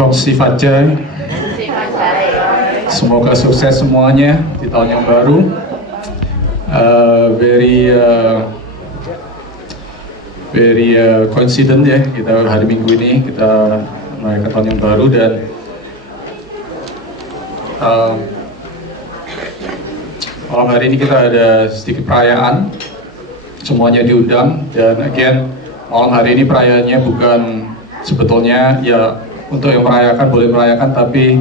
Kongsi Fajai. Semoga sukses semuanya di tahun yang baru. Very coincident ya, kita hari Minggu ini kita merayakan tahun yang baru dan malam hari ini kita ada sedikit perayaan, semuanya diundang dan again malam hari ini perayaannya bukan sebetulnya ya untuk yang merayakan boleh merayakan, tapi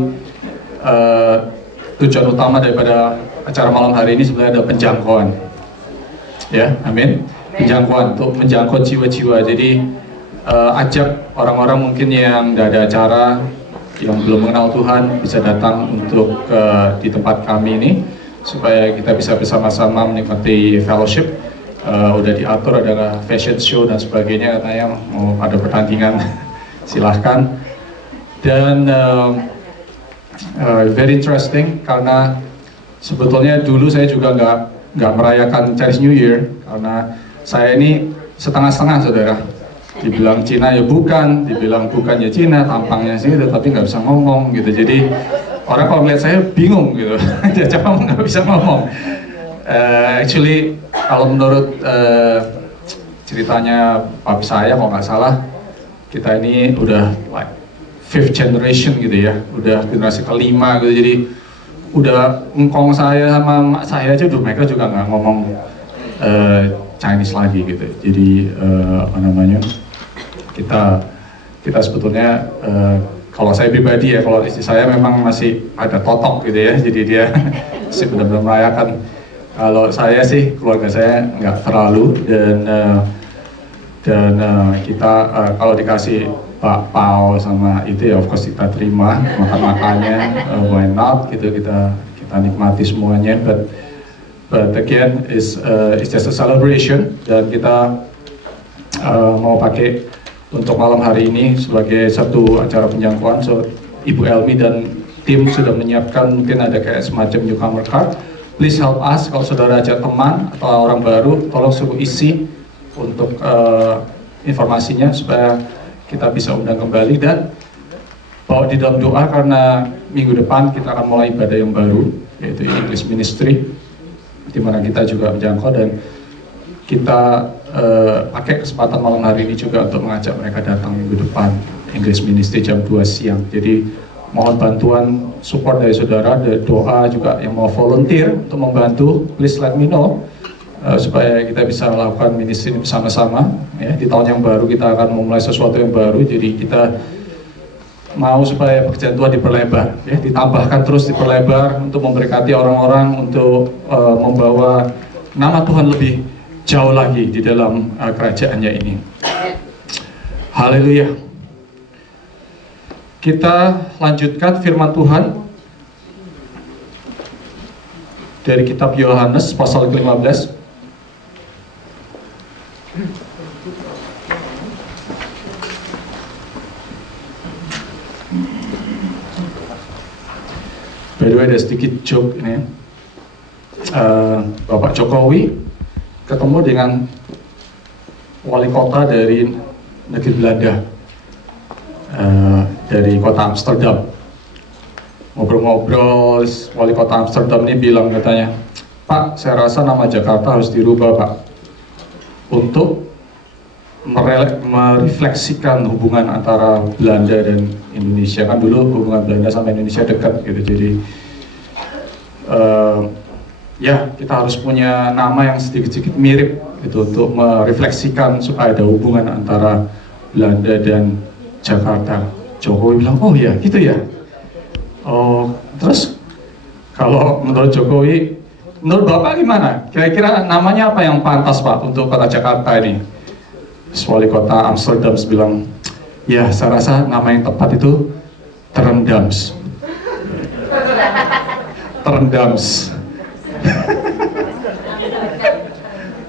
tujuan utama daripada acara malam hari ini sebenarnya ada penjangkauan ya, amin, penjangkauan untuk menjangkau jiwa-jiwa. Jadi ajak orang-orang mungkin yang tidak ada acara, yang belum mengenal Tuhan bisa datang untuk di tempat kami ini supaya kita bisa bersama-sama menikmati fellowship. Udah diatur ada fashion show dan sebagainya, katanya mau ada pertandingan silahkan. Dan very interesting karena sebetulnya dulu saya juga nggak merayakan Chinese New Year karena saya ini setengah-setengah, saudara. Dibilang Cina ya bukan, dibilang bukan ya Cina, tampangnya sih tapi nggak bisa ngomong gitu. Jadi orang kalau melihat saya bingung gitu, diajak ngomong nggak bisa ngomong. Actually kalau menurut ceritanya papi saya kalau nggak salah, kita ini udah like 5th generation gitu ya, udah generasi kelima gitu. Jadi udah engkong saya sama mak saya aja udah mereka juga nggak ngomong Chinese lagi gitu. Jadi apa namanya, kita sebetulnya kalau saya pribadi ya, kalau istri saya memang masih ada totok gitu ya, jadi dia masih benar-benar merayakan. Kalau saya sih, keluarga saya nggak terlalu, dan kita kalau dikasih Pak Pao sama itu ya of course kita terima, makan-makannya, why not gitu, kita nikmati semuanya. But again is just a celebration, dan kita mau pakai untuk malam hari ini sebagai satu acara penjangkauan. So Ibu Elmi dan tim sudah menyiapkan, mungkin ada kayak semacam newcomer card. Please help us, kalau saudara ajak teman atau orang baru, tolong suruh isi untuk informasinya supaya kita bisa undang kembali, dan bawa di dalam doa karena minggu depan kita akan mulai ibadah yang baru, yaitu English Ministry, di mana kita juga menjangkau, dan kita pakai kesempatan malam hari ini juga untuk mengajak mereka datang minggu depan English Ministry jam 2 siang. Jadi mohon bantuan support dari saudara, dari doa juga yang mau volunteer untuk membantu, please let me know supaya kita bisa melakukan ministry ini bersama-sama ya. Di tahun yang baru kita akan memulai sesuatu yang baru, jadi kita mau supaya pekerjaan Tuhan diperlebar ya, ditambahkan terus, diperlebar untuk memberkati orang-orang, untuk membawa nama Tuhan lebih jauh lagi di dalam kerajaannya ini. Haleluya. Kita lanjutkan firman Tuhan dari kitab Yohanes pasal ke-15. By the way, ada sedikit joke ini. Bapak Jokowi ketemu dengan wali kota dari negeri Belanda, dari kota Amsterdam. Ngobrol-ngobrol, wali kota Amsterdam ini bilang, katanya, Pak, saya rasa nama Jakarta harus dirubah, Pak, untuk merefleksikan hubungan antara Belanda dan Indonesia. Kan dulu hubungan Belanda sama Indonesia dekat gitu, jadi ya kita harus punya nama yang sedikit-sedikit mirip gitu untuk merefleksikan supaya ada hubungan antara Belanda dan Jakarta. Jokowi bilang, oh ya gitu ya. Oh, terus kalau menurut Jokowi, menurut Bapak gimana? Kira-kira namanya apa yang pantas, Pak, untuk kota Jakarta ini? Wali kota Amsterdam bilang, ya saya rasa nama yang tepat itu Terendams. Terendams.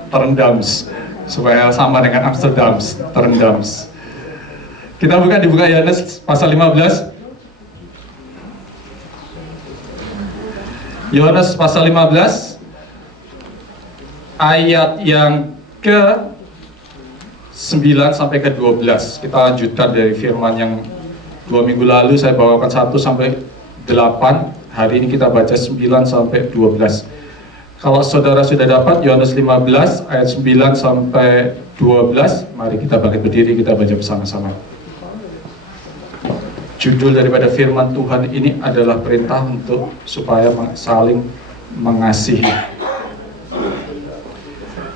Terendams, supaya sama dengan Amsterdam, Terendams. Kita dibuka Yohanes pasal 15. Yohanes pasal 15 ayat yang ke 9 sampai ke 12. Kita lanjutkan dari firman yang 2 minggu lalu saya bawakan 1 sampai 8, hari ini kita baca 9 sampai 12. Kalau saudara sudah dapat Yohanes 15 ayat 9 sampai 12, mari kita bangkit berdiri, kita baca bersama-sama. Judul daripada firman Tuhan ini adalah perintah untuk supaya saling mengasihi.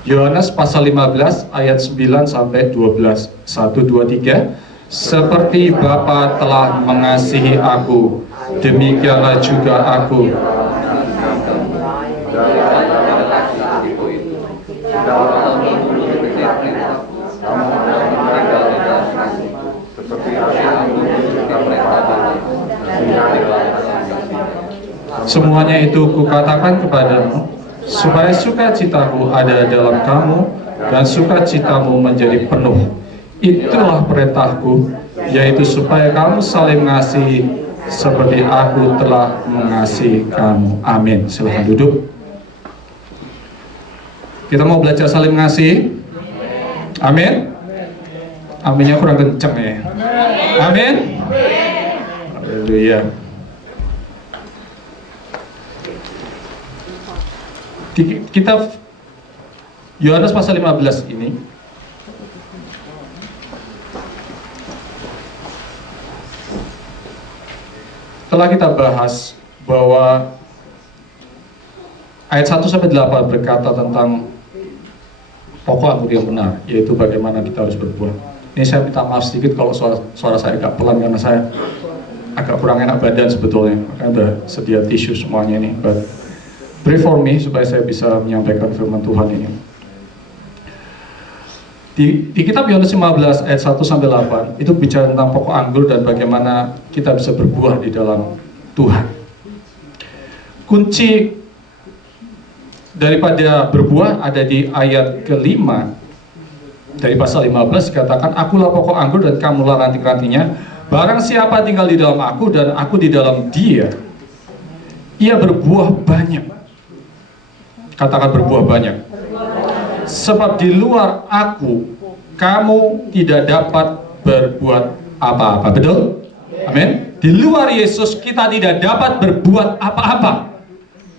Yohanes pasal 15 ayat 9 sampai 12. 1, 2, 3. Seperti Bapa telah mengasihi aku, demikianlah juga aku. Semuanya itu kukatakan kepadamu, supaya sukacitaku ada dalam kamu, dan sukacitamu menjadi penuh. Itulah perintahku, yaitu supaya kamu saling mengasihi seperti aku telah mengasihi kamu. Amin. Silakan duduk. Kita mau belajar saling mengasihi. Amin. Aminnya kurang kenceng ya. Amin. Haleluya. Di kitab Yohanes pasal 15 ini telah kita bahas bahwa ayat 1 sampai 8 berkata tentang pokok anggur yang benar, yaitu bagaimana kita harus berbuah. Ini saya minta maaf sedikit kalau suara saya agak pelan karena saya agak kurang enak badan sebetulnya, makanya udah sedia tisu semuanya ini. But pray for me supaya saya bisa menyampaikan firman Tuhan ini. Di kitab Yohanes 15 ayat 1 sampai 8 itu bicara tentang pokok anggur dan bagaimana kita bisa berbuah di dalam Tuhan. Kunci daripada berbuah ada di ayat kelima dari pasal 15, dikatakan, akulah pokok anggur dan kamulah ranting-rantingnya. Barang siapa tinggal di dalam aku dan aku di dalam dia, ia berbuah banyak. Katakan berbuah banyak. Sebab di luar aku kamu tidak dapat berbuat apa-apa. Betul? Amin. Di luar Yesus kita tidak dapat berbuat apa-apa.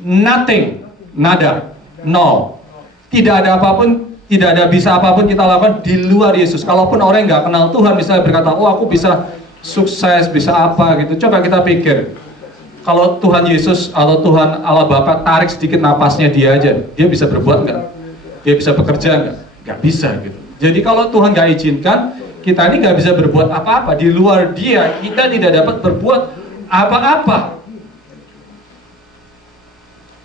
Nothing, nada, no. Tidak ada apapun, tidak ada bisa apapun kita lakukan di luar Yesus. Kalaupun orang nggak kenal Tuhan misalnya berkata, oh aku bisa sukses, bisa apa gitu. Coba kita pikir, kalau Tuhan Yesus atau Tuhan Allah Bapa tarik sedikit napasnya dia aja, dia bisa berbuat nggak? Dia bisa bekerja nggak? Nggak bisa gitu. Jadi kalau Tuhan nggak izinkan, kita ini nggak bisa berbuat apa-apa. Di luar dia, kita tidak dapat berbuat apa-apa.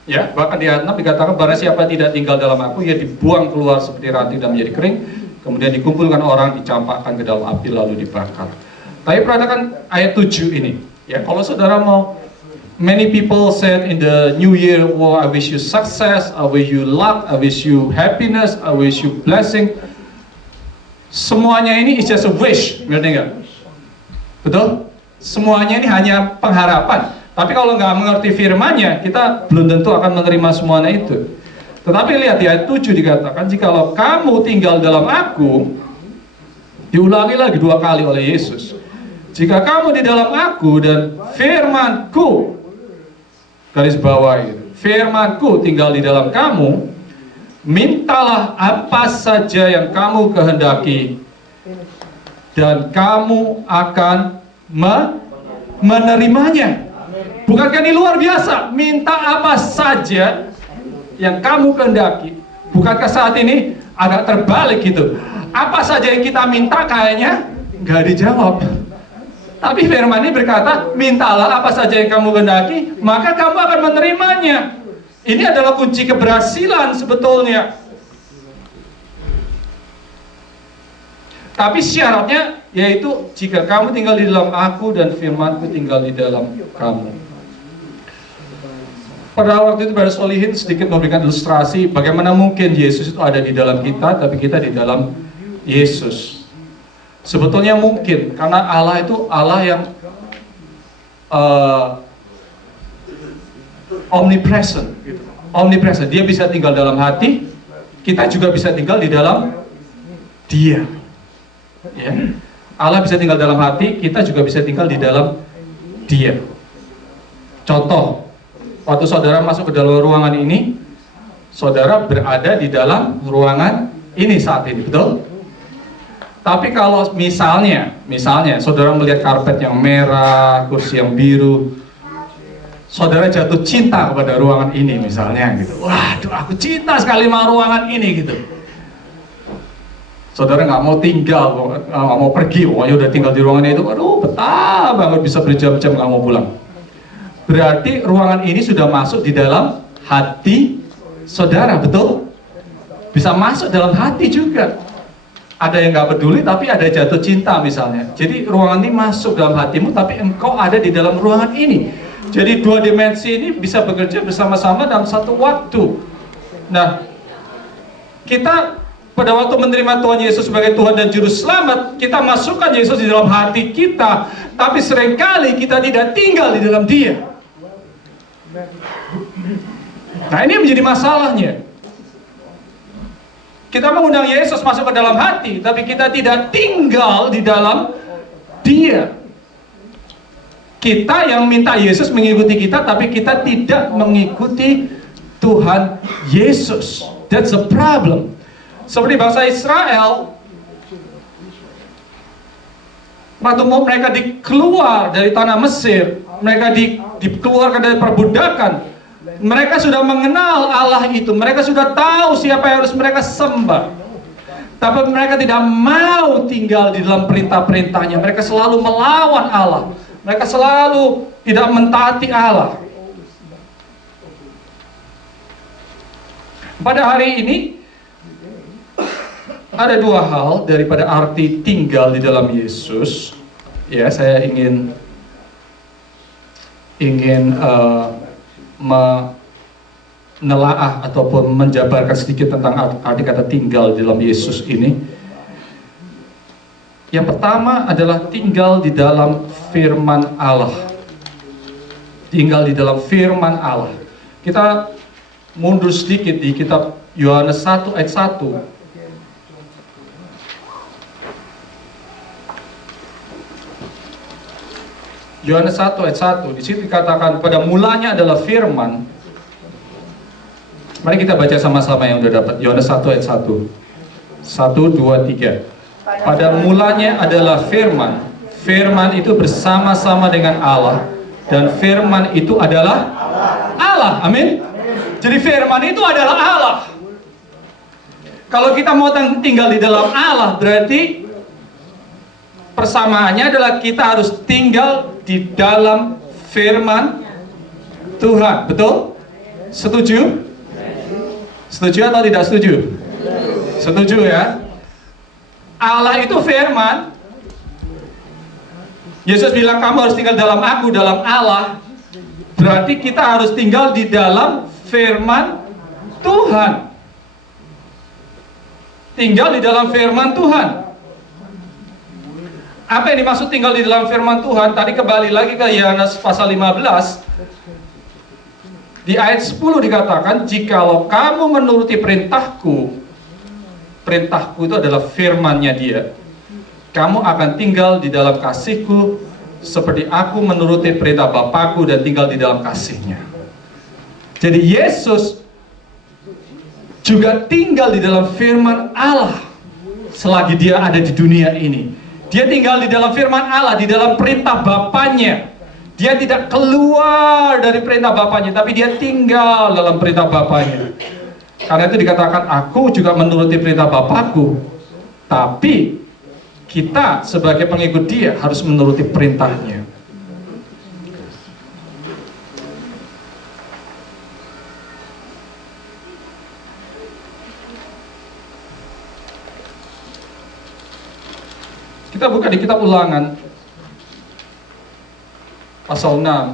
Ya, bahkan di ayat 6 dikatakan, barang siapa tidak tinggal dalam aku, ia dibuang keluar seperti ranting dan menjadi kering, kemudian dikumpulkan orang, dicampakkan ke dalam api lalu dibakar. Tapi perhatikan ayat 7 ini. Ya, kalau saudara mau, many people said in the new year, oh, I wish you success, I wish you luck, I wish you happiness, I wish you blessing. Semuanya ini is just a wish, ngerti nggak? Betul? Semuanya ini hanya pengharapan. Tapi kalau nggak mengerti firman-Nya, kita belum tentu akan menerima semuanya itu. Tetapi lihat di ayat 7 dikatakan, jikalau kamu tinggal dalam aku, diulangi lagi 2 kali oleh Yesus. Jika kamu di dalam aku dan firman-Ku, garis bawah itu, firman-Ku tinggal di dalam kamu, mintalah apa saja yang kamu kehendaki, dan kamu akan menerimanya. Bukankah ini luar biasa? Minta apa saja yang kamu kehendaki. Bukankah saat ini agak terbalik gitu? Apa saja yang kita minta kayaknya nggak dijawab. Tapi firman ini berkata, mintalah apa saja yang kamu kehendaki, maka kamu akan menerimanya. Ini adalah kunci keberhasilan sebetulnya. Tapi syaratnya yaitu jika kamu tinggal di dalam aku dan firmanku tinggal di dalam kamu. Pada waktu itu Brother Solihin sedikit memberikan ilustrasi bagaimana mungkin Yesus itu ada di dalam kita, tapi kita di dalam Yesus. Sebetulnya mungkin, karena Allah itu Allah yang omnipresent, gitu. Omnipresent. Dia bisa tinggal dalam hati, kita juga bisa tinggal di dalam Dia. Ya. Allah bisa tinggal dalam hati, kita juga bisa tinggal di dalam Dia. Contoh, waktu saudara masuk ke dalam ruangan ini, saudara berada di dalam ruangan ini saat ini, betul? Tapi kalau misalnya saudara melihat karpet yang merah, kursi yang biru, saudara jatuh cinta kepada ruangan ini misalnya gitu. Waduh, aku cinta sekali sama ruangan ini gitu. Saudara nggak mau tinggal, nggak mau pergi, pokoknya udah tinggal di ruangan itu, aduh betah banget, bisa berjam-jam nggak mau pulang. Berarti ruangan ini sudah masuk di dalam hati saudara, betul? Bisa masuk dalam hati juga. Ada yang nggak peduli, tapi ada jatuh cinta misalnya. Jadi ruangan ini masuk dalam hatimu, tapi engkau ada di dalam ruangan ini. Jadi dua dimensi ini bisa bekerja bersama-sama dalam satu waktu. Nah, kita pada waktu menerima Tuhan Yesus sebagai Tuhan dan Juru Selamat, kita masukkan Yesus di dalam hati kita, tapi seringkali kita tidak tinggal di dalam Dia. Nah, ini menjadi masalahnya. Kita mengundang Yesus masuk ke dalam hati, tapi kita tidak tinggal di dalam Dia. Kita yang minta Yesus mengikuti kita, tapi kita tidak mengikuti Tuhan Yesus. That's a problem. Seperti bangsa Israel, waktu mereka dikeluar dari tanah Mesir, mereka dikeluarkan dari perbudakan, mereka sudah mengenal Allah itu, mereka sudah tahu siapa yang harus mereka sembah. Tapi mereka tidak mau tinggal di dalam perintah-perintahnya, mereka selalu melawan Allah, mereka selalu tidak mentaati Allah. Pada hari ini ada dua hal daripada arti tinggal di dalam Yesus. Ya, saya ingin menelaah ataupun menjabarkan sedikit tentang arti kata tinggal di dalam Yesus ini. Yang pertama adalah tinggal di dalam firman Allah. Tinggal di dalam firman Allah. Kita mundur sedikit di kitab Yohanes 1 ayat 1. Yohanes 1 ayat 1, di situ dikatakan pada mulanya adalah firman. Mari kita baca sama-sama yang udah dapat. Yohanes 1 ayat 1. 1, 2, 3. Pada mulanya adalah firman. Firman itu bersama-sama dengan Allah, dan firman itu adalah Allah. Amin. Jadi firman itu adalah Allah. Kalau kita mau tinggal di dalam Allah, berarti persamaannya adalah kita harus tinggal di dalam firman Tuhan. Betul? Setuju? Setuju atau tidak setuju? Setuju ya? Allah itu firman. Yesus bilang kamu harus tinggal dalam aku, dalam Allah. Berarti kita harus tinggal di dalam firman Tuhan. Tinggal di dalam firman Tuhan. Apa yang dimaksud tinggal di dalam firman Tuhan? Tadi kembali lagi ke Yohanes pasal 15. Di ayat 10 dikatakan, jikalau kamu menuruti perintahku, perintahku itu adalah firman-Nya Dia, kamu akan tinggal di dalam kasihku, seperti aku menuruti perintah Bapakku dan tinggal di dalam kasih-Nya. Jadi Yesus juga tinggal di dalam firman Allah selagi Dia ada di dunia ini. Dia tinggal di dalam firman Allah, di dalam perintah Bapaknya. Dia tidak keluar dari perintah Bapaknya, tapi Dia tinggal dalam perintah Bapaknya. Karena itu dikatakan, aku juga menuruti perintah Bapakku. Tapi kita sebagai pengikut Dia harus menuruti perintahnya. Kita buka di kitab Ulangan pasal 6.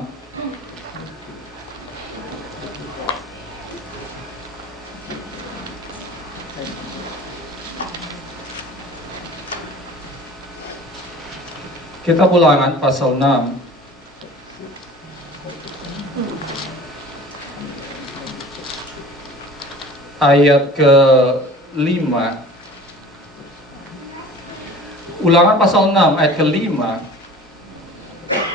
Kitab Ulangan pasal 6. Ayat ke-5. Ulangan pasal 6 ayat ke-5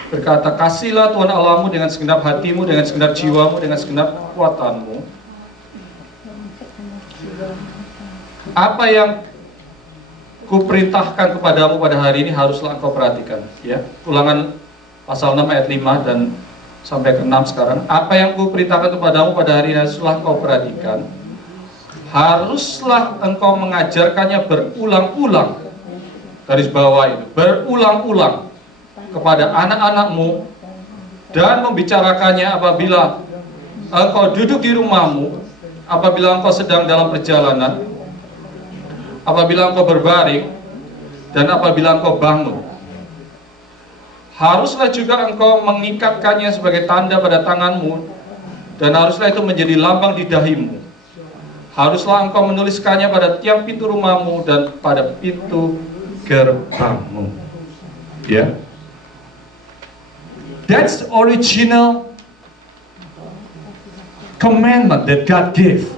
berkata, kasihlah Tuhan Allahmu dengan segenap hatimu, dengan segenap jiwamu, dengan segenap kekuatanmu. Apa yang kuperintahkan kepadamu pada hari ini haruslah engkau perhatikan. Ya, Ulangan pasal 6 ayat 5 dan sampai ke 6 sekarang. Apa yang kuperintahkan kepadamu pada hari ini haruslah engkau perhatikan. Haruslah engkau mengajarkannya berulang-ulang. Garis bawah itu, berulang-ulang kepada anak-anakmu dan membicarakannya apabila engkau duduk di rumahmu, apabila engkau sedang dalam perjalanan, apabila engkau berbaring, dan apabila engkau bangun. Haruslah juga engkau mengikatkannya sebagai tanda pada tanganmu, dan haruslah itu menjadi lambang di dahimu. Haruslah engkau menuliskannya pada tiang pintu rumahmu dan pada pintu gerbangmu. Ya. That's the original commandment that God gave.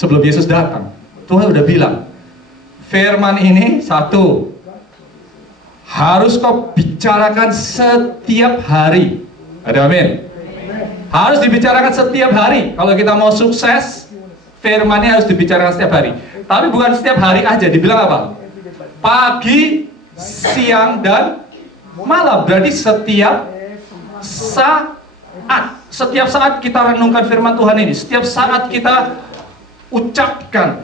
Sebelum Yesus datang, Tuhan udah bilang, firman ini satu, harus kau bicarakan setiap hari. Ada amin? Harus dibicarakan setiap hari. Kalau kita mau sukses, firmannya harus dibicarakan setiap hari. Tapi bukan setiap hari aja, dibilang apa? Pagi, siang, dan malam. Berarti setiap saat kita renungkan firman Tuhan ini, setiap saat kita ucapkan,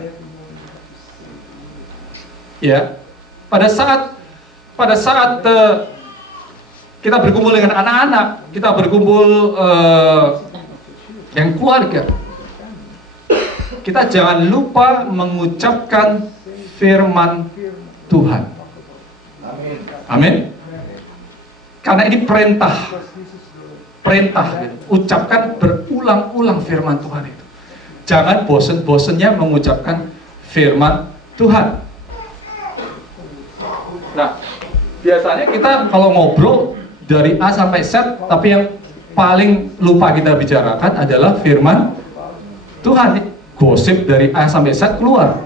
ya, pada saat kita berkumpul dengan anak-anak, kita berkumpul yang keluarga, kita jangan lupa mengucapkan firman Tuhan. Amin. Karena ini perintah, gitu. Ucapkan berulang-ulang firman Tuhan itu. Jangan bosen-bosennya mengucapkan firman Tuhan. Nah, biasanya kita kalau ngobrol dari A sampai Z, tapi yang paling lupa kita bicarakan adalah firman Tuhan. Gosip dari A sampai Z keluar.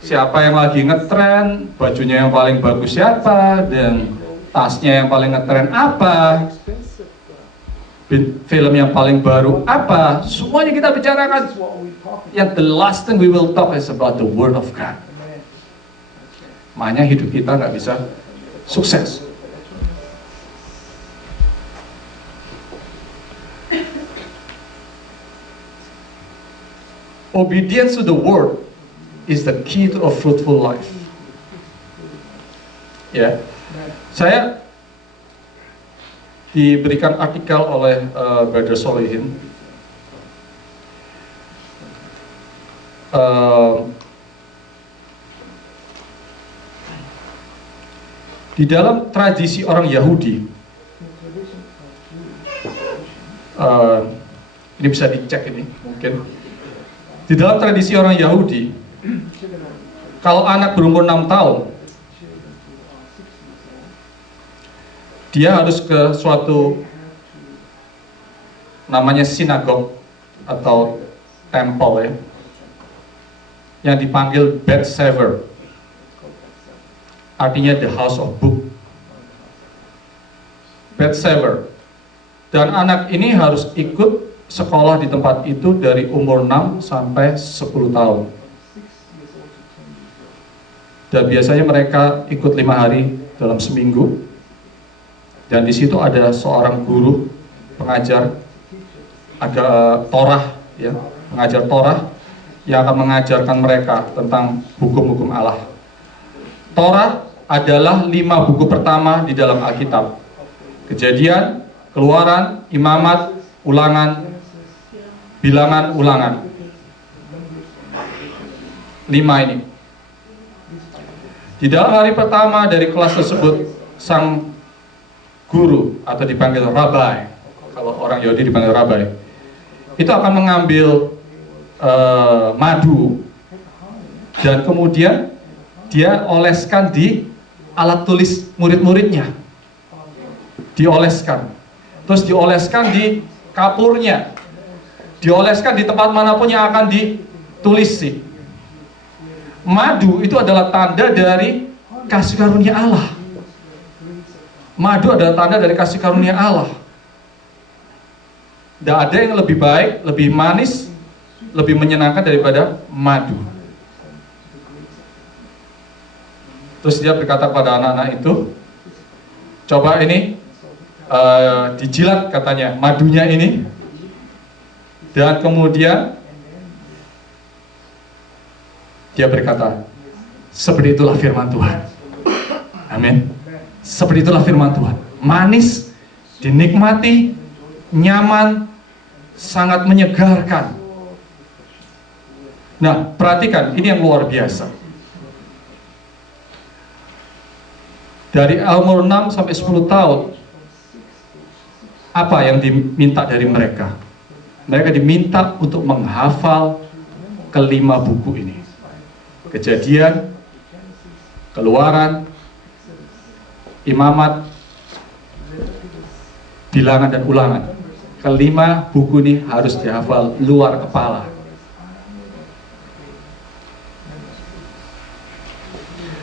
Siapa yang lagi ngetren, bajunya yang paling bagus siapa, dan tasnya yang paling ngetren apa, film yang paling baru apa, semuanya kita bicarakan. Yang the last thing we will talk is about the word of God. Makanya hidup kita nggak bisa sukses. Obedience to the word is the key to a fruitful life. Ya, saya diberikan artikel oleh Brother Solihin. Di dalam tradisi orang Yahudi, ini bisa dicek ini mungkin. Di dalam tradisi orang Yahudi, kalau anak berumur 6 tahun, dia harus ke suatu namanya sinagog atau temple, ya, yang dipanggil Beth Sever, artinya the house of book. Beth Sever. Dan anak ini harus ikut sekolah di tempat itu dari umur 6 sampai 10 tahun. Dan biasanya mereka ikut 5 hari dalam seminggu. Dan di situ ada seorang guru pengajar Torah, ya, pengajar Torah yang akan mengajarkan mereka tentang hukum-hukum Allah. Torah adalah 5 buku pertama di dalam Alkitab. Kejadian, Keluaran, Imamat, Ulangan, Bilangan, Ulangan. 5 ini. Di dalam hari pertama dari kelas tersebut, sang guru atau dipanggil rabai, kalau orang Yahudi dipanggil rabai, itu akan mengambil madu dan kemudian dia oleskan di alat tulis murid-muridnya, dioleskan, terus dioleskan di kapurnya, dioleskan di tempat manapun yang akan ditulisi. Madu itu adalah tanda dari kasih karunia Allah. Madu adalah tanda dari kasih karunia Allah. Tidak ada yang lebih baik, lebih manis, lebih menyenangkan daripada madu. Terus dia berkata kepada anak-anak itu, coba ini dijilat katanya madunya ini. Dan kemudian dia berkata, seperti itulah firman Tuhan. Amin. Seperti itulah firman Tuhan. Manis, dinikmati, nyaman, sangat menyegarkan. Nah, perhatikan, ini yang luar biasa. Dari umur 6 sampai 10 tahun, apa yang diminta dari mereka? Mereka diminta untuk menghafal kelima buku ini. Kejadian, Keluaran, Imamat, Bilangan, dan Ulangan. Kelima buku ini harus dihafal luar kepala.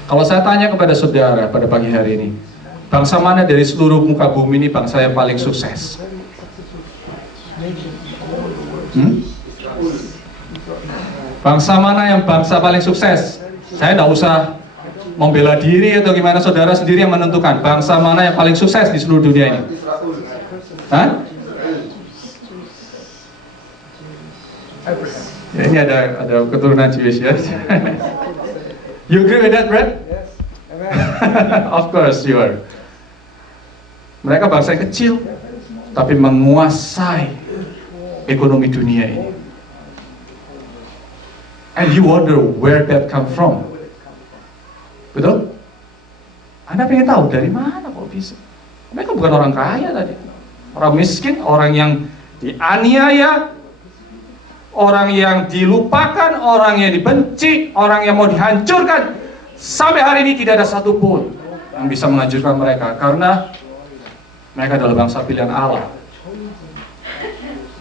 Kalau saya tanya kepada saudara pada pagi hari ini, bangsa mana dari seluruh muka bumi ini bangsa yang paling sukses? Bangsa mana yang bangsa paling sukses? Saya tidak usah membela diri atau gimana, saudara sendiri yang menentukan bangsa mana yang paling sukses di seluruh dunia ini. Hah? Ya, ini ada keturunan Jewish ya. You agree with that, Brad? Yes. Amen. Of course you are. Mereka bangsa yang kecil, tapi menguasai ekonomi dunia ini. And you wonder where that come from. Betul? Anda pengen tahu dari mana kok bisa? Mereka bukan orang kaya tadi. Orang miskin, orang yang dianiaya, orang yang dilupakan, orang yang dibenci, orang yang mau dihancurkan. Sampai hari ini tidak ada satupun yang bisa menghancurkan mereka, karena mereka adalah bangsa pilihan Allah.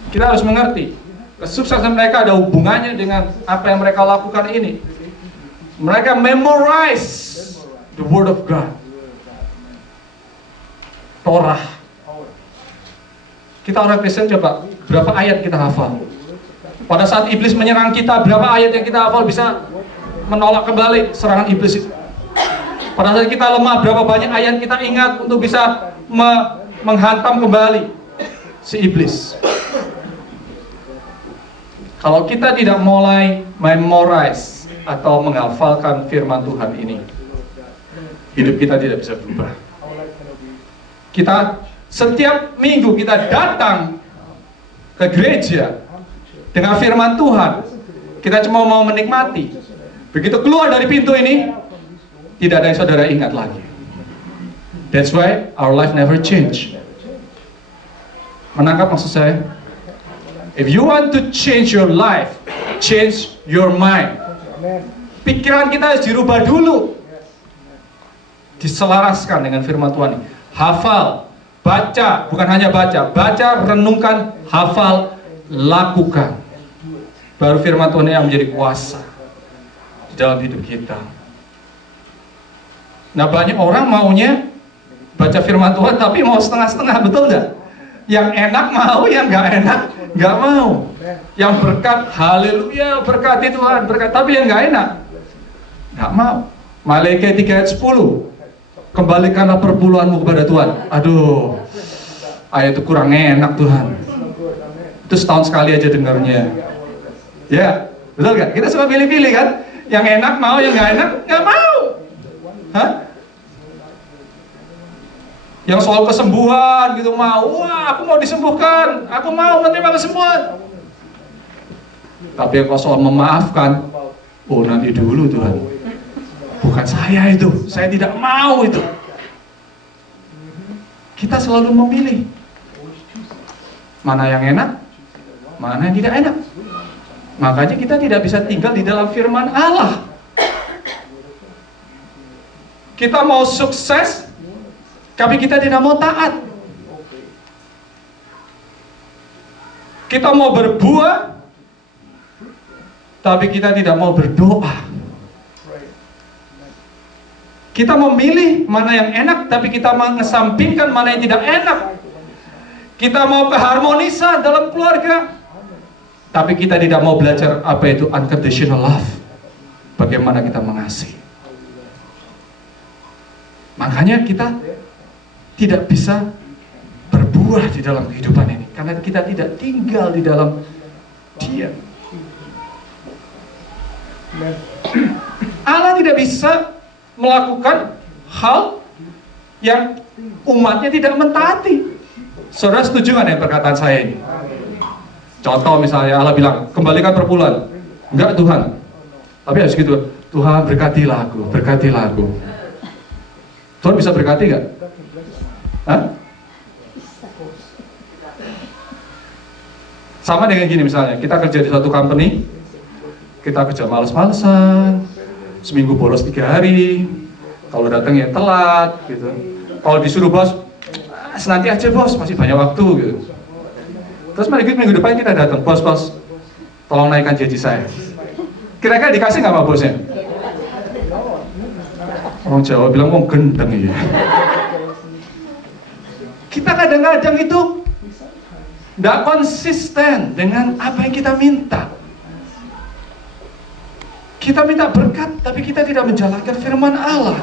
Kita harus mengerti, kesuksesan mereka ada hubungannya dengan apa yang mereka lakukan ini. Mereka memorize the word of God, Torah. Kita orang Kristen, coba berapa ayat kita hafal? Pada saat iblis menyerang kita, berapa ayat yang kita hafal bisa menolak kembali serangan iblis itu? Pada saat kita lemah, berapa banyak ayat kita ingat untuk bisa menghantam kembali si iblis? Kalau kita tidak mulai memorize atau menghafalkan firman Tuhan ini, hidup kita tidak bisa berubah. Kita setiap minggu kita datang ke gereja dengan firman Tuhan, kita cuma mau menikmati. Begitu keluar dari pintu ini, tidak ada yang saudara ingat lagi. That's why our life never change. Menangkap maksud saya? If you want to change your life, change your mind. Pikiran kita harus dirubah dulu, diselaraskan dengan firman Tuhan. Hafal, baca, bukan hanya baca, renungkan, hafal, lakukan. Baru firman Tuhan yang menjadi kuasa di dalam hidup kita. Nah, banyak orang maunya baca firman Tuhan tapi mau setengah-setengah, betul nggak? Yang enak mau, yang nggak enak nggak mau. Yang berkat, haleluya, berkati Tuhan, berkat, tapi yang nggak enak nggak mau. Maleakhi 3 ayat 10, kembalikanlah perpuluhanmu kepada Tuhan. Aduh, ayat itu kurang enak Tuhan. Itu setahun sekali aja dengarnya. Ya, betul gak? Kita suka pilih-pilih kan? Yang enak mau, yang gak enak gak mau. Hah? Yang soal kesembuhan gitu mau, wah aku mau disembuhkan, aku mau menerima kesembuhan. Tapi yang soal memaafkan, oh nanti dulu Tuhan, bukan saya itu, saya tidak mau itu. Kita selalu memilih mana yang enak, mana yang tidak enak. Makanya kita tidak bisa tinggal di dalam firman Allah. Kita mau sukses, tapi kita tidak mau taat. Kita mau berbuah, tapi kita tidak mau berdoa. Kita memilih mana yang enak, tapi kita mengesampingkan mana yang tidak enak. Kita mau keharmonisan dalam keluarga, tapi kita tidak mau belajar apa itu unconditional love. Bagaimana kita mengasihi. Makanya kita tidak bisa berbuah di dalam kehidupan ini, karena kita tidak tinggal di dalam Dia. Allah tidak bisa melakukan hal yang umatnya tidak mentaati. Saudara setuju nggak dengan perkataan saya ini? Contoh misalnya Allah bilang, kembalikan perpuluhan. Enggak Tuhan. Tapi harus gitu, Tuhan berkatilah aku, berkatilah aku. Tuhan bisa berkati nggak? Hah? Sama dengan gini misalnya, kita kerja di suatu company, kita kerja males-malesan, seminggu bolos 3 hari, kalau datang ya telat, gitu. Kalau disuruh bos, nanti aja bos, masih banyak waktu, gitu. Terus minggu depan kita datang, bos, tolong naikkan gaji saya. Kira-kira dikasih nggak sama bosnya? Orang Jawa bilang mau gendeng ya. Kita kadang-kadang itu nggak konsisten dengan apa yang kita minta. Kita minta berkat, tapi kita tidak menjalankan firman Allah.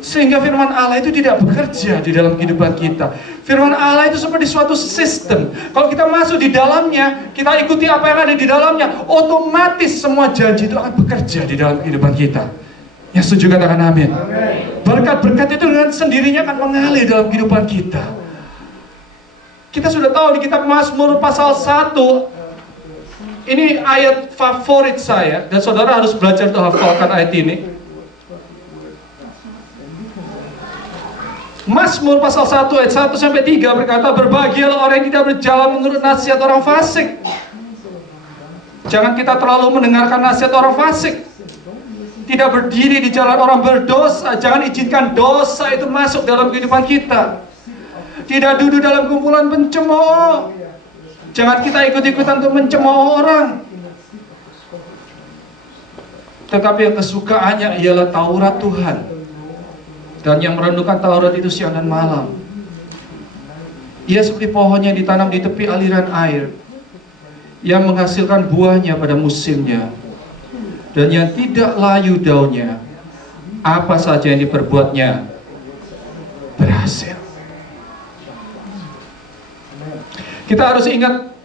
Sehingga firman Allah itu tidak bekerja di dalam kehidupan kita. Firman Allah itu seperti suatu sistem. Kalau kita masuk di dalamnya, kita ikuti apa yang ada di dalamnya, otomatis semua janji itu akan bekerja di dalam kehidupan kita. Yang setuju katakan amin. Berkat-berkat itu dengan sendirinya akan mengalir dalam kehidupan kita. Kita sudah tahu di kitab Mazmur pasal 1, ini ayat favorit saya, dan saudara harus belajar untuk hafalkan ayat ini. Mazmur pasal 1 ayat 1-3 berkata, berbahagialah orang yang tidak berjalan menurut nasihat orang fasik. Jangan kita terlalu mendengarkan nasihat orang fasik. Tidak berdiri di jalan orang berdosa. Jangan izinkan dosa itu masuk dalam kehidupan kita. Tidak duduk dalam kumpulan pencemooh. Jangan kita ikut-ikutan untuk mencemooh orang. Tetapi yang kesukaannya ialah Taurat Tuhan. Dan yang merenungkan Taurat itu siang dan malam. Ia seperti pohon yang ditanam di tepi aliran air, yang menghasilkan buahnya pada musimnya, dan yang tidak layu daunnya. Apa saja yang diperbuatnya berhasil. Kita harus ingat,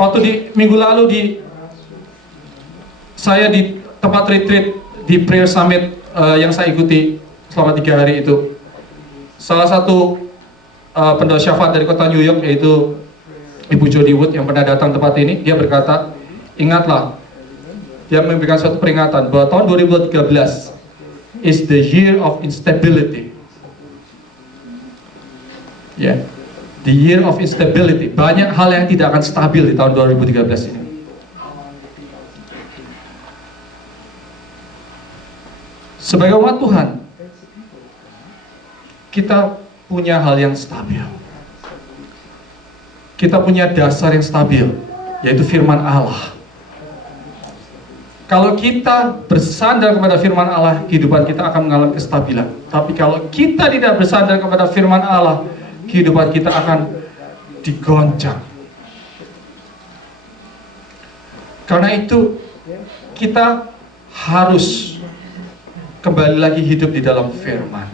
waktu di minggu lalu saya di tempat retreat di Prayer Summit yang saya ikuti selama 3 hari itu, salah satu pendeta syafaat dari kota New York, yaitu Ibu Jody Wood yang pernah datang tempat ini, dia berkata, ingatlah, dia memberikan suatu peringatan bahwa tahun 2013 is the year of instability. The year of instability. Banyak hal yang tidak akan stabil di tahun 2013 ini. Sebagai umat Tuhan, kita punya hal yang stabil. Kita punya dasar yang stabil, yaitu firman Allah. Kalau kita bersandar kepada firman Allah, kehidupan kita akan mengalami kestabilan. Tapi kalau kita tidak bersandar kepada firman Allah, kehidupan kita akan digoncang. Karena itu, kita harus kembali lagi hidup di dalam firman.